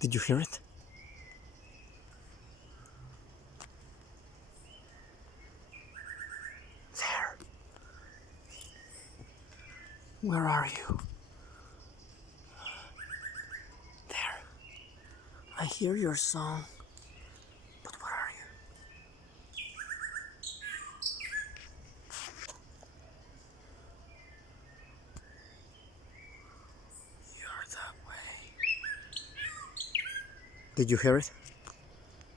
Did you hear it? There. Where are you? There. I hear your song. But where are you? You're that way. Did you hear it?